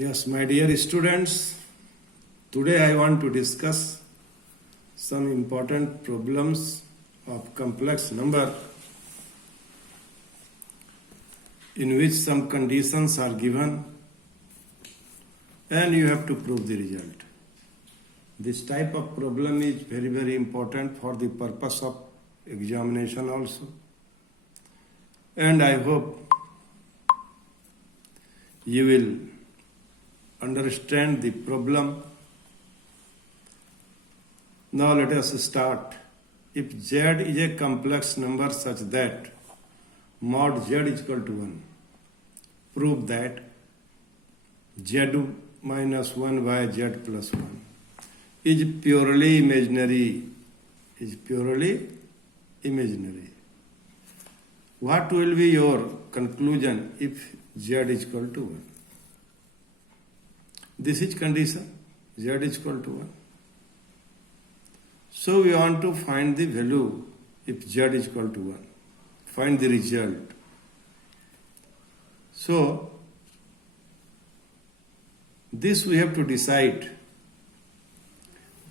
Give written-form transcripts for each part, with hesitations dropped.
Yes, my dear students, today I want to discuss some important problems of complex number in which some conditions are given and you have to prove the result. This type of problem is very important for the purpose of examination also. And I hope you will understand the problem. Now let us start. If z is a complex number such that mod z is equal to 1, prove that z minus 1 by z plus 1 is purely imaginary. What will be your conclusion if z is equal to 1? This is condition, z is equal to 1. So we want to find the value if z is equal to 1. Find the result. So this we have to decide.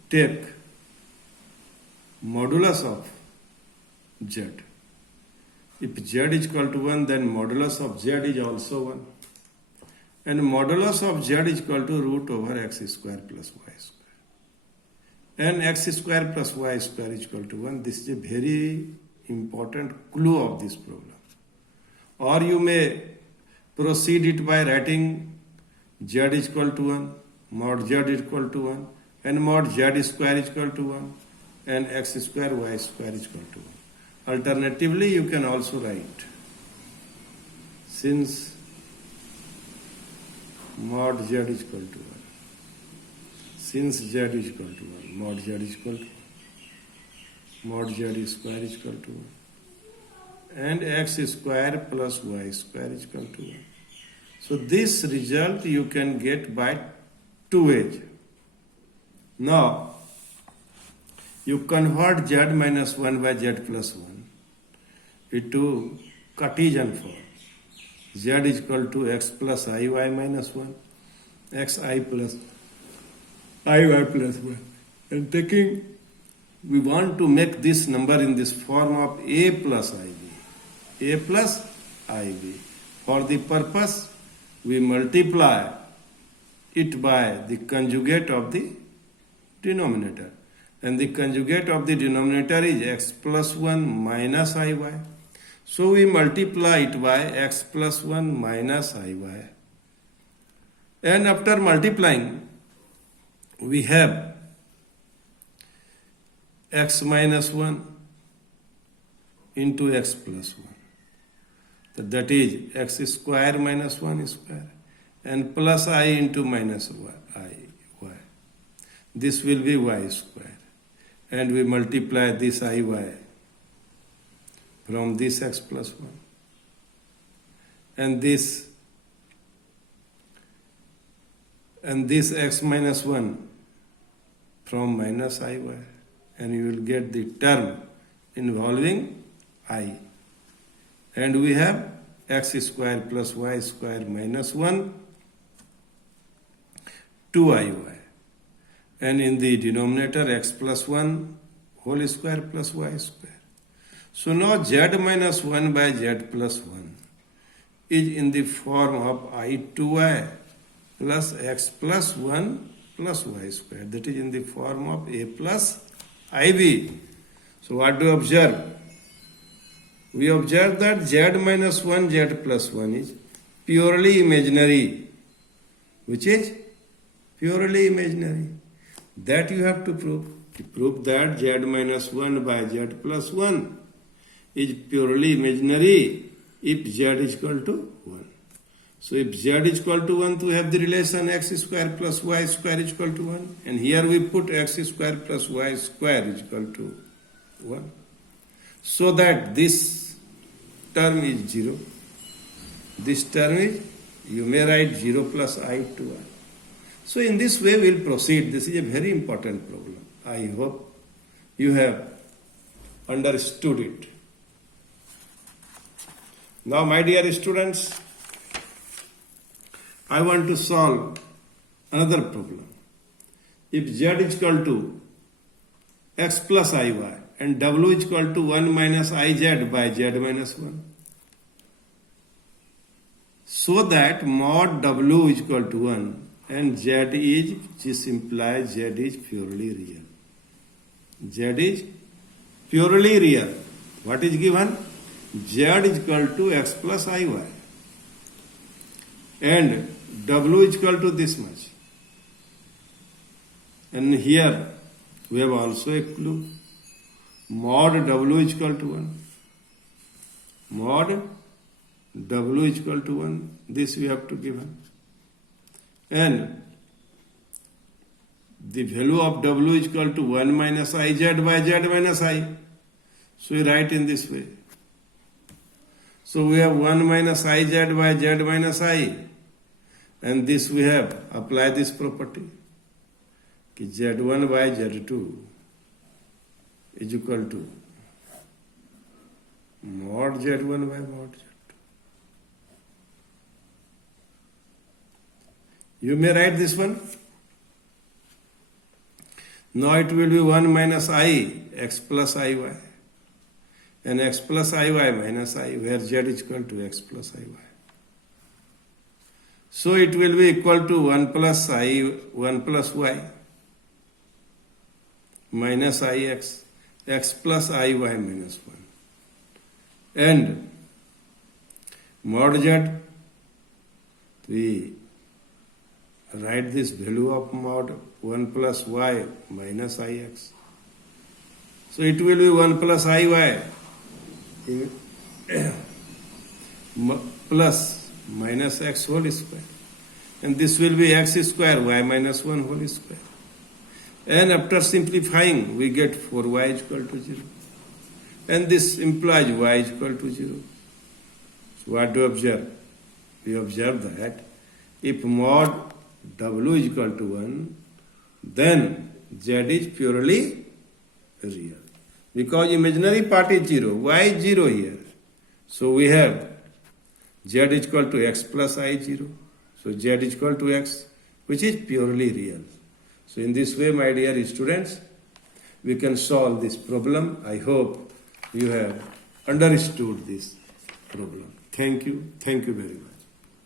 Take modulus of z. If z is equal to 1, then modulus of z is also 1. And modulus of z is equal to root over x square plus y square. And x square plus y square is equal to 1. This is a very important clue of this problem. Or you may proceed it by writing z is equal to 1, mod z is equal to 1, and mod z square is equal to 1, and x square y square is equal to 1. Alternatively, you can also write, since mod z is equal to 1, since z is equal to 1, mod z is equal to 1, mod z square is equal to 1, and x square plus y square is equal to 1. So this result you can get by two ways. Now, you convert z minus 1 by z plus 1 into Cartesian form. Z is equal to x plus iy minus 1, xi plus iy plus 1. And we want to make this number in this form of a plus ib. A plus ib. For the purpose, we multiply it by the conjugate of the denominator. And the conjugate of the denominator is x plus 1 minus iy. So we multiply it by x plus 1 minus iy. And after multiplying, we have x minus 1 into x plus 1. So that is x square minus 1 square, and plus I into minus y. This will be y square. And we multiply this iy from this x plus 1. And this x minus 1 from minus iy. And you will get the term involving I. And we have x square plus y square minus 1, 2iy. And in the denominator, x plus 1 whole square plus y square. So now z minus 1 by z plus 1 is in the form of I2y plus x plus 1 plus y square. That is in the form of a plus ib. So what do you observe? We observe that z minus 1, z plus 1 is purely imaginary. Which is purely imaginary. That you have to prove. To prove that z minus 1 by z plus 1 is purely imaginary if z is equal to 1. So if z is equal to 1, we have the relation x square plus y square is equal to 1. And here we put x square plus y square is equal to 1. So that this term is 0. This term is, you may write 0 plus I to I. So in this way we will proceed. This is a very important problem. I hope you have understood it. Now, my dear students, I want to solve another problem. If z is equal to x plus iy and w is equal to 1 minus iz by z minus 1, so that mod w is equal to 1 and z is, this implies z is purely real. Z is purely real. What is given? Z is equal to x plus iy and w is equal to this much. And here we have also a clue. Mod w is equal to 1. Mod w is equal to 1. This we have to give. And the value of w is equal to 1 minus iz by z minus I. So we write in this way. So we have 1 minus iz by z minus I. And this we have, apply this property. Z1 by Z2 is equal to mod Z1 by mod Z2. You may write this one. Now it will be 1 minus I, x plus iy, and x plus iy minus I, where z is equal to x plus iy. So it will be equal to 1 plus I, 1 plus y, minus ix, x plus iy minus 1. And mod z, we write this value of mod 1 plus y minus ix. So it will be 1 plus iy plus minus x whole square. And this will be x square, y minus 1 whole square. And after simplifying, we get 4y is equal to 0. And this implies y is equal to 0. So what do we observe? We observe that if mod w is equal to 1, then z is purely real. Because imaginary part is 0, y is 0 here. So we have z is equal to x plus I 0. So z is equal to x, which is purely real. So in this way, my dear students, we can solve this problem. I hope you have understood this problem. Thank you. Thank you very much.